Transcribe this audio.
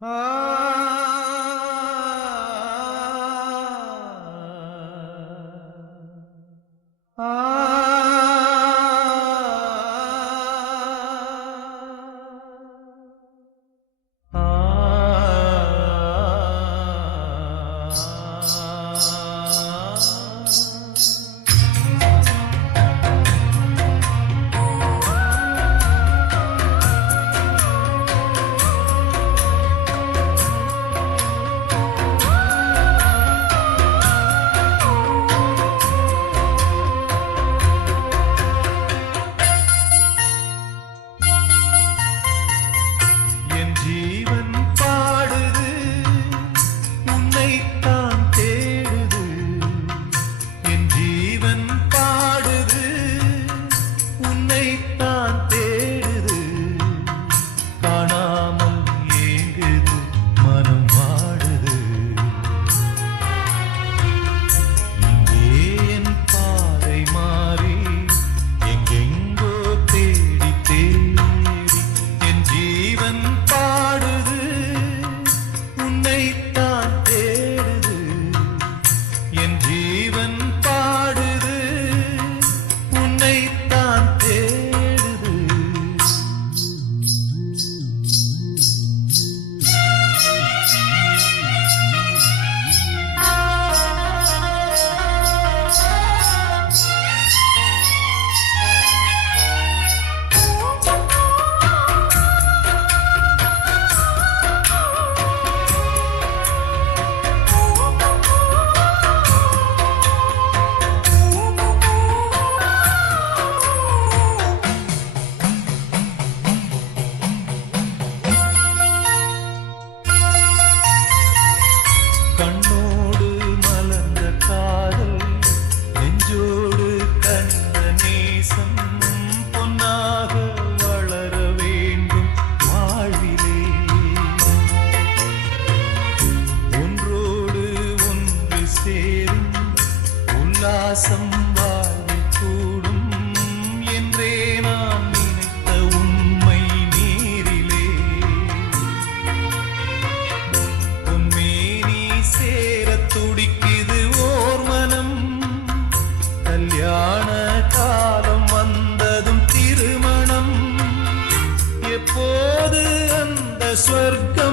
啊。சேரும். உல்லாசம் வாழ்வில் கூடும். என்றே நான் நினைத்த உண்மை நீரிலே. உண்மே நீ சேர துடிக்குது ஓர் மனம். கல்யாண காலம் வந்ததும் திருமணம். எப்போது அந்த ஸ்வர்க்கம்